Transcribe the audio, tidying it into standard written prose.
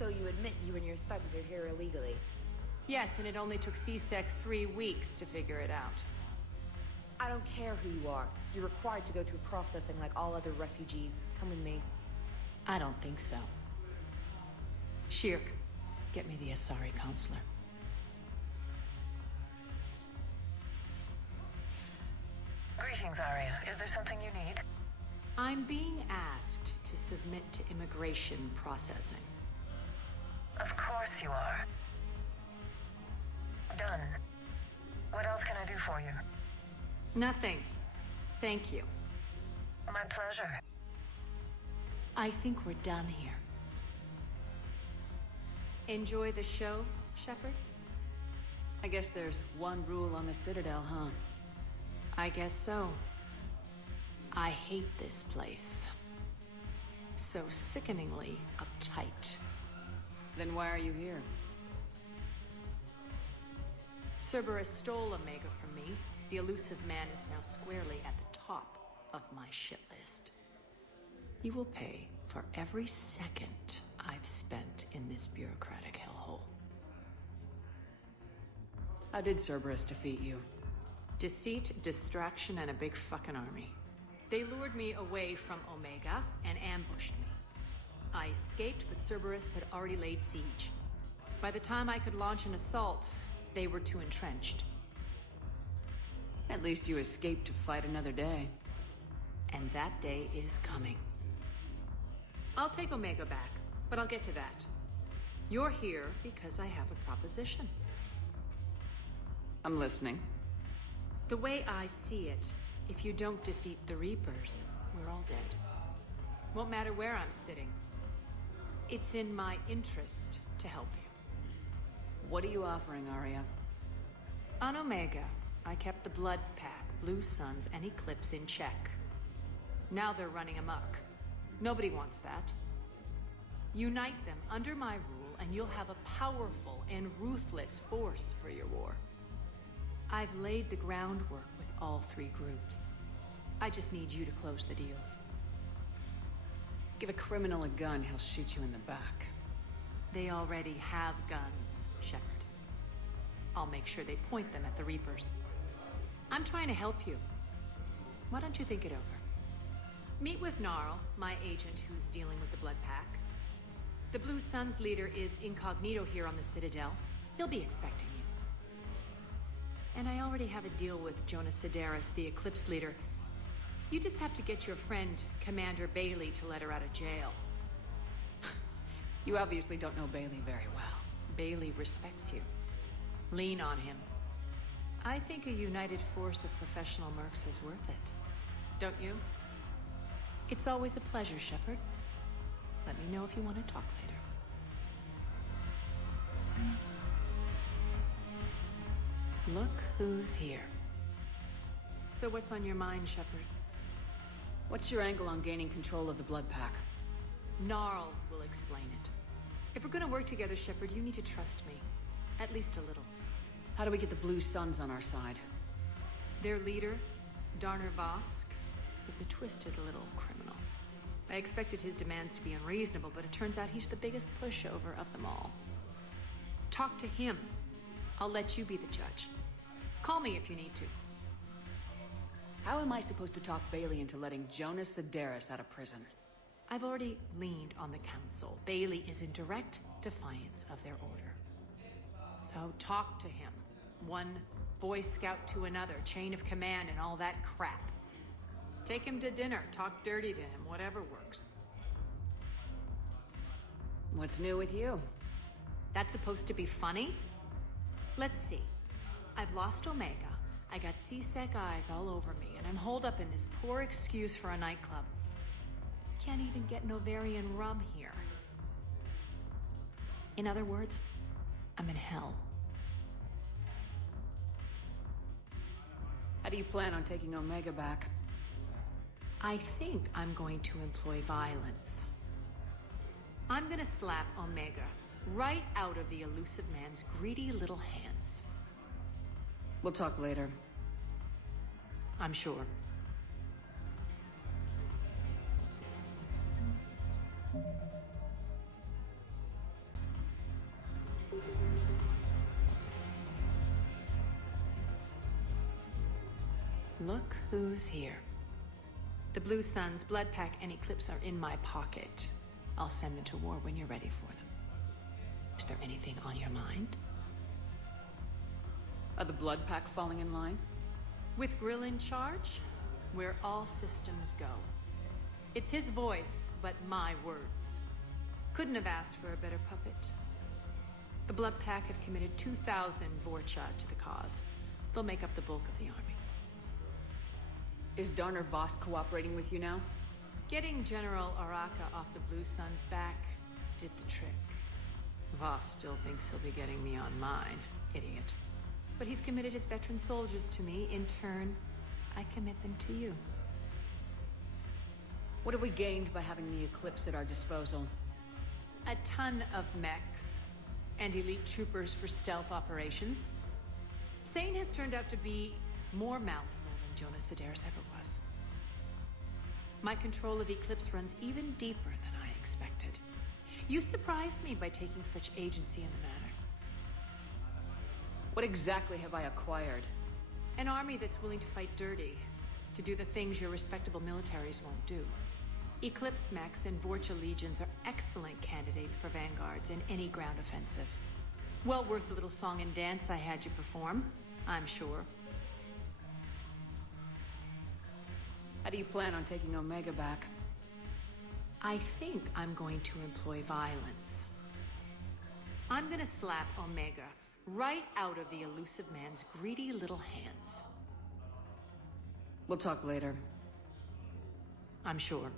So you admit you and your thugs are here illegally? Yes, and it only took CSEC 3 weeks to figure it out. I don't care who you are. You're required to go through processing like all other refugees. Come with me. I don't think so. Shirk, get me the Asari counselor. Greetings, Aria. Is there something you need? I'm being asked to submit to immigration processing. Of course you are. Done. What else can I do for you? Nothing. Thank you. My pleasure. I think we're done here. Enjoy the show, Shepard? I guess there's one rule on the Citadel, huh? I guess so. I hate this place. So sickeningly uptight. Then why are you here? Cerberus stole Omega from me. The elusive man is now squarely at the top of my shit list. You will pay for every second I've spent in this bureaucratic hellhole. How did Cerberus defeat you? Deceit, distraction, and a big fucking army. They lured me away from Omega and ambushed me. I escaped, but Cerberus had already laid siege. By the time I could launch an assault, they were too entrenched. At least you escaped to fight another day. And that day is coming. I'll take Omega back, but I'll get to that. You're here because I have a proposition. I'm listening. The way I see it, if you don't defeat the Reapers, we're all dead. Won't matter where I'm sitting. It's in my interest to help you. What are you offering, Aria? On Omega, I kept the Blood Pack, Blue Suns, and Eclipse in check. Now they're running amok. Nobody wants that. Unite them under my rule, and you'll have a powerful and ruthless force for your war. I've laid the groundwork with all 3 groups. I just need you to close the deals. Give a criminal a gun, he'll shoot you in the back. They already have guns, Shepard. I'll make sure they point them at the Reapers. I'm trying to help you. Why don't you think it over? Meet with Gnarl, my agent who's dealing with the Blood Pack. The Blue Suns leader is incognito here on the Citadel. He'll be expecting you. And I already have a deal with Jonas Sedaris, the Eclipse leader. You just have to get your friend, Commander Bailey, to let her out of jail. You obviously don't know Bailey very well. Bailey respects you. Lean on him. I think a united force of professional mercs is worth it. Don't you? It's always a pleasure, Shepard. Let me know if you want to talk later. Look who's here. So what's on your mind, Shepard? What's your angle on gaining control of the Blood Pack? Gnarl will explain it. If we're gonna work together, Shepard, you need to trust me. At least a little. How do we get the Blue Suns on our side? Their leader, Darner Vosk, is a twisted little criminal. I expected his demands to be unreasonable, but it turns out he's the biggest pushover of them all. Talk to him. I'll let you be the judge. Call me if you need to. How am I supposed to talk Bailey into letting Jonas Sedaris out of prison? I've already leaned on the council. Bailey is in direct defiance of their order. So talk to him. One Boy Scout to another, chain of command and all that crap. Take him to dinner, talk dirty to him, whatever works. What's new with you? That's supposed to be funny? Let's see. I've lost Omega. I got CSEC eyes all over me, and I'm holed up in this poor excuse for a nightclub. Can't even get Novarian rum here. In other words, I'm in hell. How do you plan on taking Omega back? I think I'm going to employ violence. I'm gonna slap Omega right out of the elusive man's greedy little hands. We'll talk later. I'm sure. Look who's here. The Blue Suns, Blood Pack, and Eclipse are in my pocket. I'll send them to war when you're ready for them. Is there anything on your mind? Are the Blood Pack falling in line? With Grill in charge, where all systems go. It's his voice, but my words. Couldn't have asked for a better puppet. The Blood Pack have committed 2,000 Vorcha to the cause. They'll make up the bulk of the army. Is Darner Voss cooperating with you now? Getting General Araka off the Blue Suns' back did the trick. Voss still thinks he'll be getting me on mine, idiot. But he's committed his veteran soldiers to me. In turn, I commit them to you. What have we gained by having the Eclipse at our disposal? A ton of mechs and elite troopers for stealth operations. Sane has turned out to be more malleable than Jonas Sedaris ever was. My control of Eclipse runs even deeper than I expected. You surprised me by taking such agency in the matter. What exactly have I acquired? An army that's willing to fight dirty, to do the things your respectable militaries won't do. Eclipse mechs and Vorcha legions are excellent candidates for vanguards in any ground offensive. Well worth the little song and dance I had you perform, I'm sure. How do you plan on taking Omega back? I think I'm going to employ violence. I'm gonna slap Omega right out of the elusive man's greedy little hands. We'll talk later. I'm sure.